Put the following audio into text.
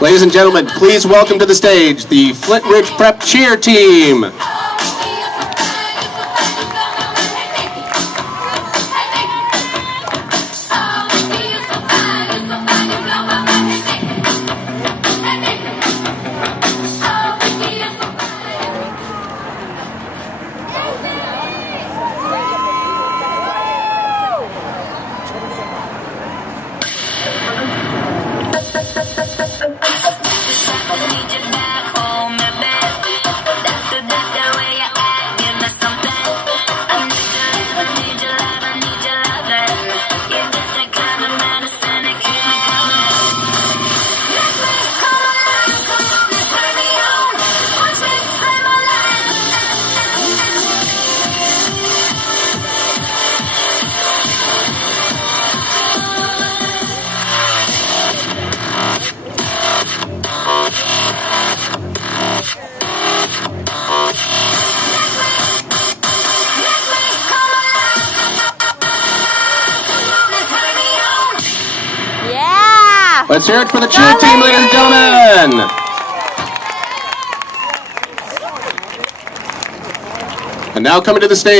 Ladies and gentlemen, please welcome to the stage the Flint Ridge Prep Cheer Team. Let's hear it for the cheer team, ladies and gentlemen. And now coming to the stage.